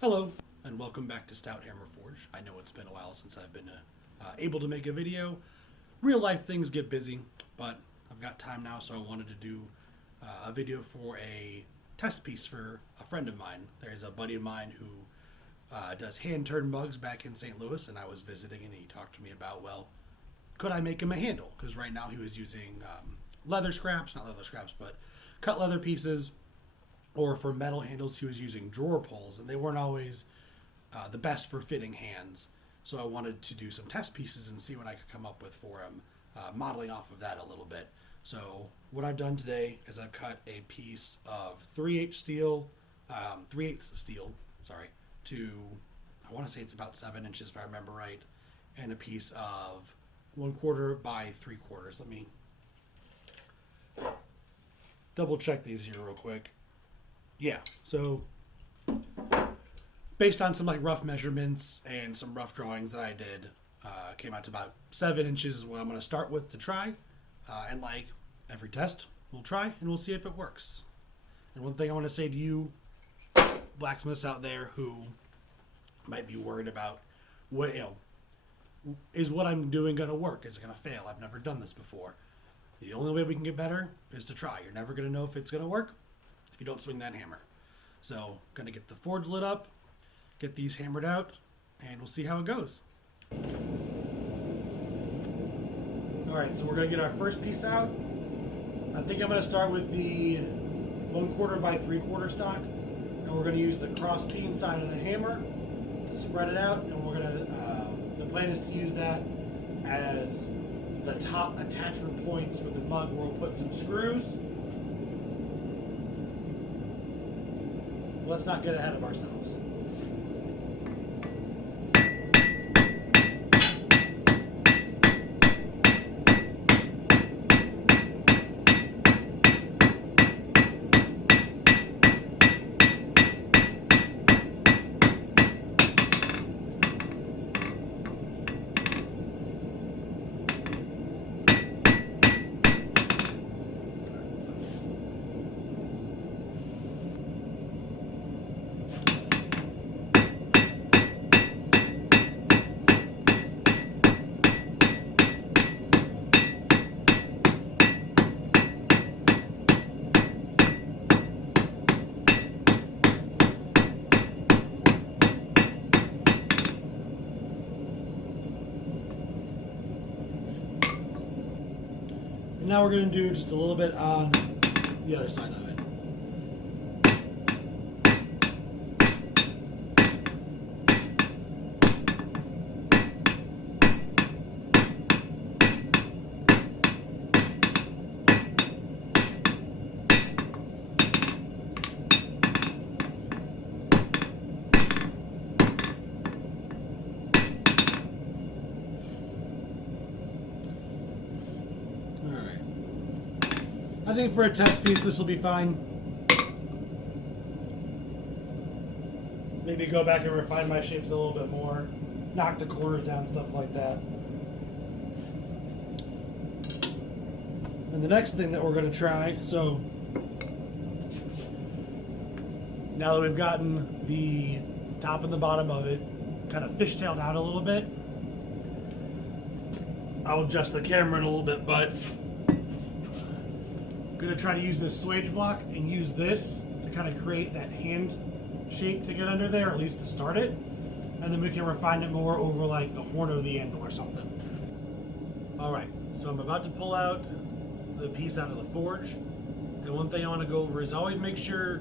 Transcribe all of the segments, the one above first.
Hello, and welcome back to Stout Hammer Forge. I know it's been a while since I've been able to make a video. Real life things get busy, but I've got time now, so I wanted to do a video for a test piece for a friend of mine. There's a buddy of mine who does hand-turned mugs back in St. Louis, and I was visiting, and he talked to me about, well, could I make him a handle? Because right now he was using leather scraps, not leather scraps, but cut leather pieces, or for metal handles he was using drawer pulls, and they weren't always the best for fitting hands. So I wanted to do some test pieces and see what I could come up with for him, modeling off of that a little bit. So what I've done today is I've cut a piece of 3/8 steel, 3/8 steel, sorry, to, I want to say it's about 7 inches if I remember right, and a piece of 1/4 by 3/4. Let me double check these here real quick. Yeah, so based on some like rough measurements and some rough drawings that I did, came out to about 7 inches is what I'm going to start with to try. And like every test, we'll try and we'll see if it works. And one thing I want to say to you blacksmiths out there who might be worried about what, is what I'm doing going to work? Is it going to fail? I've never done this before. The only way we can get better is to try. You're never going to know if it's going to work if you don't swing that hammer. So, gonna get the forge lit up, get these hammered out, and we'll see how it goes. Alright, so we're gonna get our first piece out. I think I'm gonna start with the 1/4 by 3/4 stock, and we're gonna use the cross peen side of the hammer to spread it out, and we're gonna, the plan is to use that as the top attachment points for the mug where we'll put some screws. Let's not get ahead of ourselves. Now we're going to do just a little bit on the other side of it. I think for a test piece, this will be fine. Maybe go back and refine my shapes a little bit more, knock the corners down, stuff like that. And the next thing that we're going to try, so now that we've gotten the top and the bottom of it kind of fishtailed out a little bit, I'll adjust the camera in a little bit, but going to try to use this swage block and use this to kind of create that hand shape to get under there, or at least to start it. And then we can refine it more over like the horn of the anvil or something. Alright, so I'm about to pull out the piece out of the forge. And one thing I want to go over is always make sure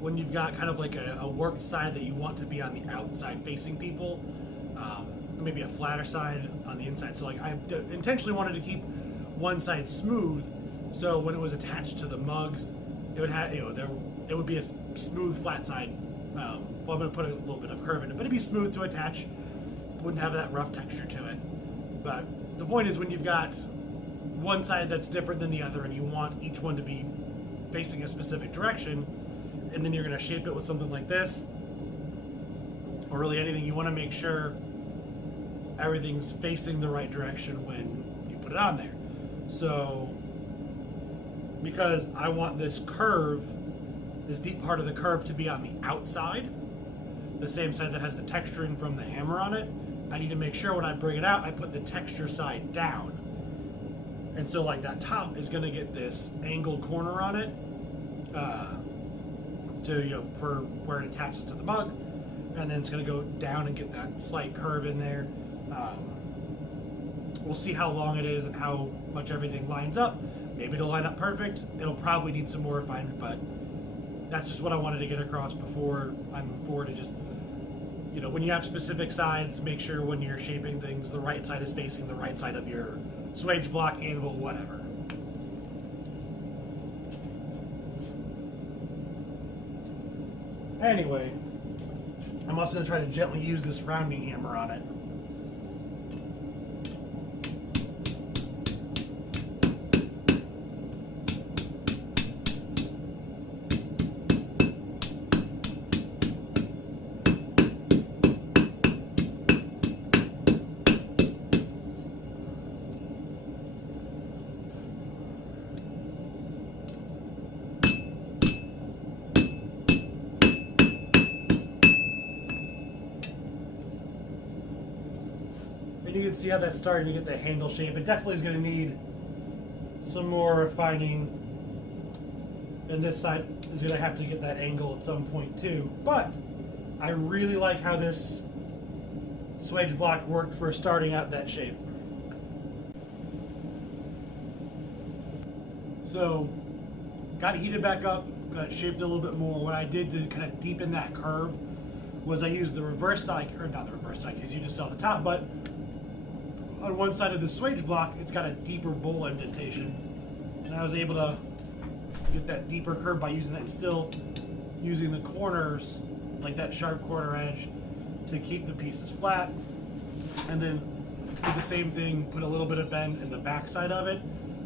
when you've got kind of like a worked side that you want to be on the outside facing people, maybe a flatter side on the inside. So like I intentionally wanted to keep one side smooth, so when it was attached to the mugs, it would have, it would be a smooth flat side. Well, I'm going to put a little bit of curve in it, but it'd be smooth to attach. Wouldn't have that rough texture to it. But the point is, when you've got one side that's different than the other, and you want each one to be facing a specific direction, and then you're going to shape it with something like this, or really anything, you want to make sure everything's facing the right direction when you put it on there. So because I want this curve, this deep part of the curve, to be on the outside, the same side that has the texturing from the hammer on it, I need to make sure when I bring it out, I put the texture side down. And so like that top is gonna get this angled corner on it, for where it attaches to the mug, and then it's gonna go down and get that slight curve in there. We'll see how long it is and how much everything lines up. Maybe it'll line up perfect. It'll probably need some more refinement, but that's just what I wanted to get across before I move forward. And just, when you have specific sides, make sure when you're shaping things, the right side is facing the right side of your swage block, anvil, whatever. Anyway, I'm also going to try to gently use this rounding hammer on it. You can see how that's starting to get the handle shape. It definitely is going to need some more refining, and this side is going to have to get that angle at some point too. But I really like how this swage block worked for starting out that shape. So got it heated back up, got it shaped a little bit more. What I did to kind of deepen that curve was I used the reverse side, or not the reverse side because you just saw the top, but on one side of the swage block, it's got a deeper bowl indentation. And I was able to get that deeper curve by using that, and still using the corners, like that sharp corner edge, to keep the pieces flat. And then do the same thing, put a little bit of bend in the back side of it.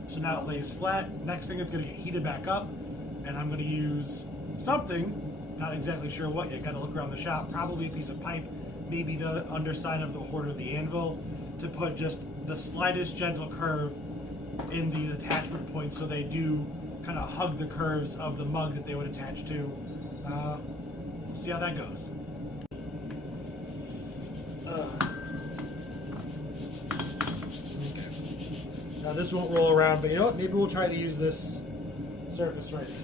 So now it lays flat. Next thing, it's gonna get heated back up, and I'm gonna use something, not exactly sure what yet, gotta look around the shop, probably a piece of pipe, maybe the underside of the horn or the anvil, to put just the slightest gentle curve in the attachment points so they do kind of hug the curves of the mug that they would attach to. We'll see how that goes. Okay. Now this won't roll around, but you know what? Maybe we'll try to use this surface right here.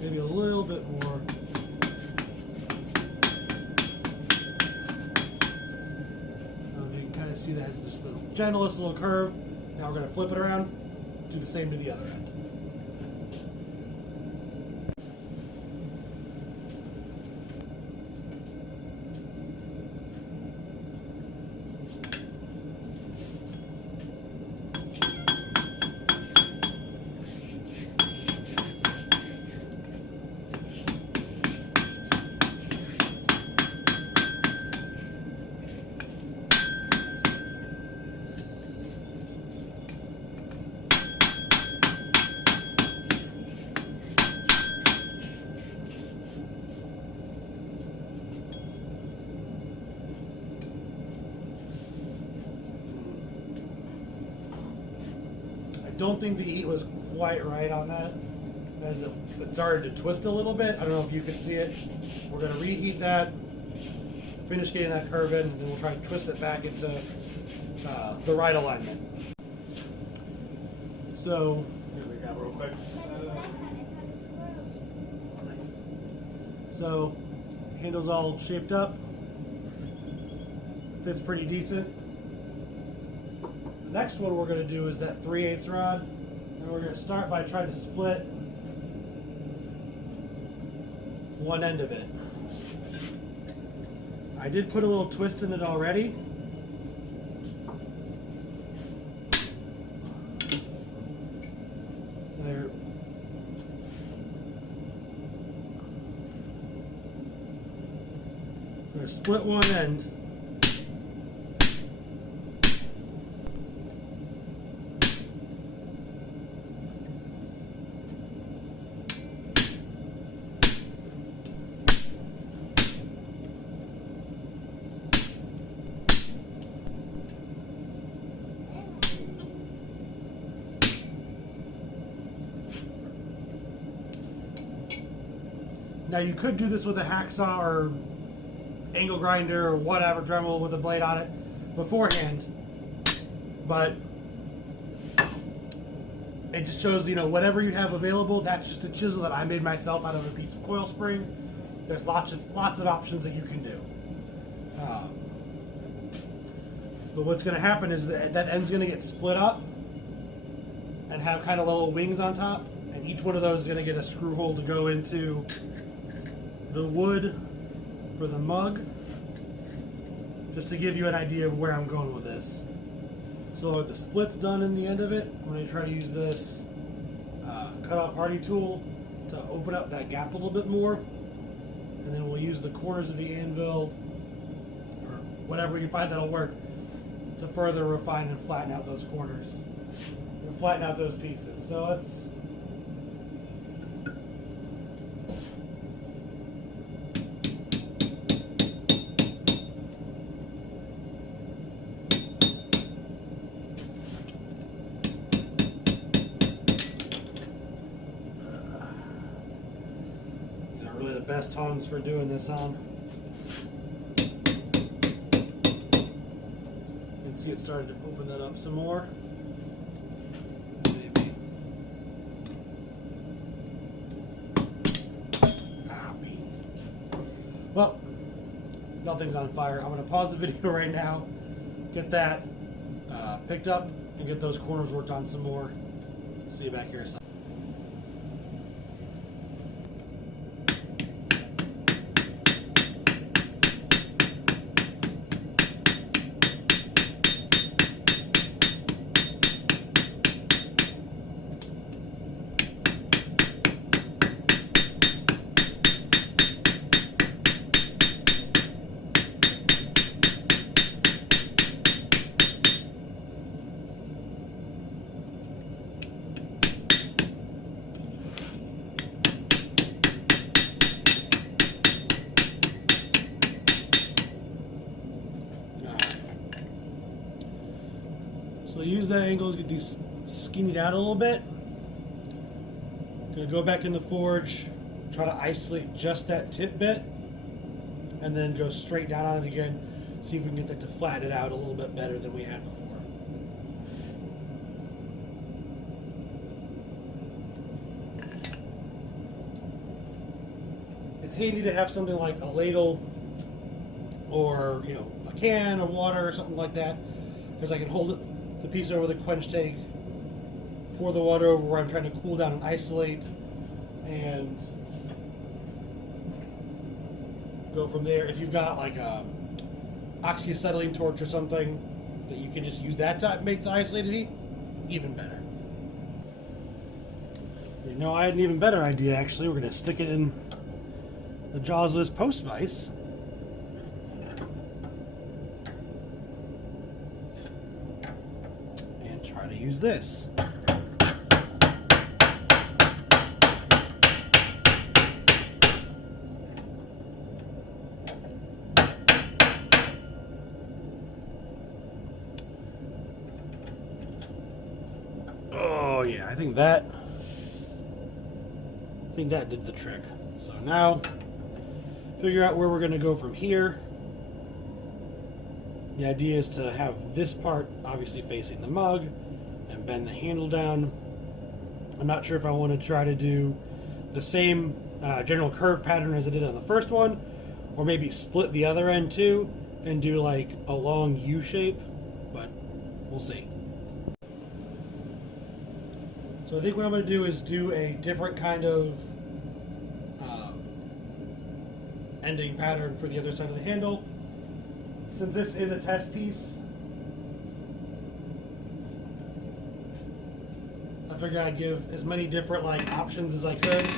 Maybe a little bit more. You can kind of see that it's just the gentlest little curve. Now we're going to flip it around, do the same to the other end. Don't think the heat was quite right on that, as it started to twist a little bit. I don't know if you can see it. We're going to reheat that, finish getting that curve in, and then we'll try to twist it back into the right alignment. So, here we go real quick. So, handle's all shaped up, fits pretty decent. Next one we're going to do is that 3/8 rod, and we're going to start by trying to split one end of it. I did put a little twist in it already. There. We're going to split one end. Now you could do this with a hacksaw or angle grinder or whatever, Dremel with a blade on it beforehand, but it just shows, you know, whatever you have available. That's just a chisel that I made myself out of a piece of coil spring. There's lots of options that you can do. But what's going to happen is that end's going to get split up and have kind of little wings on top, and each one of those is going to get a screw hole to go into the wood for the mug, just to give you an idea of where I'm going with this. So the split's done in the end of it. I'm going to try to use this cut-off Hardy tool to open up that gap a little bit more, and then we'll use the corners of the anvil, or whatever you find that'll work, to further refine and flatten out those corners and flatten out those pieces. So let's really the best tongs for doing this on. You can see it started to open that up some more. Maybe. Beans. Well, nothing's on fire. I'm going to pause the video right now, get that picked up, and get those corners worked on some more. See you back here. So use that angle to get these skinnied out a little bit. Gonna go back in the forge, try to isolate just that tip bit, and then go straight down on it again. See if we can get that to flatten it out a little bit better than we had before. It's handy to have something like a ladle or, you know, a can of water or something like that, because I can hold the piece over the quench tank, pour the water over where I'm trying to cool down and isolate, and go from there. If you've got like a oxyacetylene torch or something that you can just use that to make the isolated heat, even better. You know, I had an even better idea actually. We're going to stick it in the jaws of this post vise. And try to use this. Oh yeah, I think that did the trick. So now, figure out where we're going to go from here. The idea is to have this part obviously facing the mug and bend the handle down. I'm not sure if I want to try to do the same general curve pattern as I did on the first one, or maybe split the other end too and do like a long U shape, but we'll see. So I think what I'm going to do is do a different kind of ending pattern for the other side of the handle. Since this is a test piece, I figured I'd give as many different like options as I could.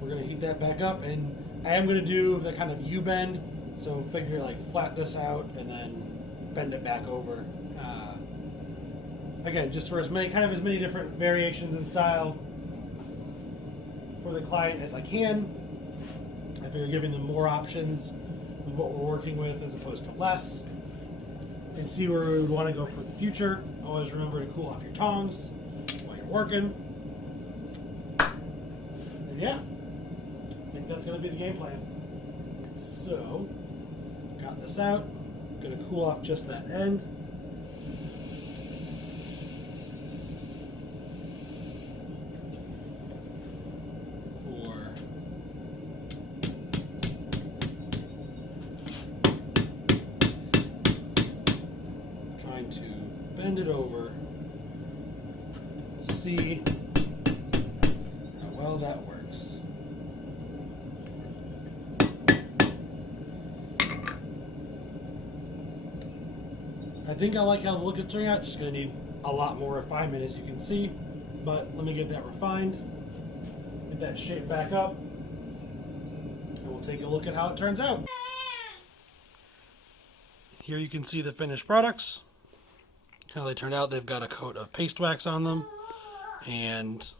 We're going to heat that back up, and I am going to do the kind of U-bend So figure like flat this out and then bend it back over. Again, just for as many different variations in style for the client as I can. I figure giving them more options of what we're working with as opposed to less, and see where we would want to go for the future. Always remember to cool off your tongs while you're working. And yeah, I think that's going to be the game plan. So, got this out. Going to cool off just that end. Trying to bend it over, see how well that works. I think I like how the look is turning out. Just going to need a lot more refinement, as you can see, but let me get that refined, get that shape back up, and we'll take a look at how it turns out. Here you can see the finished products, how they turned out. They've got a coat of paste wax on them, and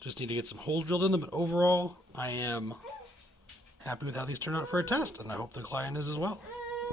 just need to get some holes drilled in them. But overall, I am happy with how these turned out for a test, and I hope the client is as well.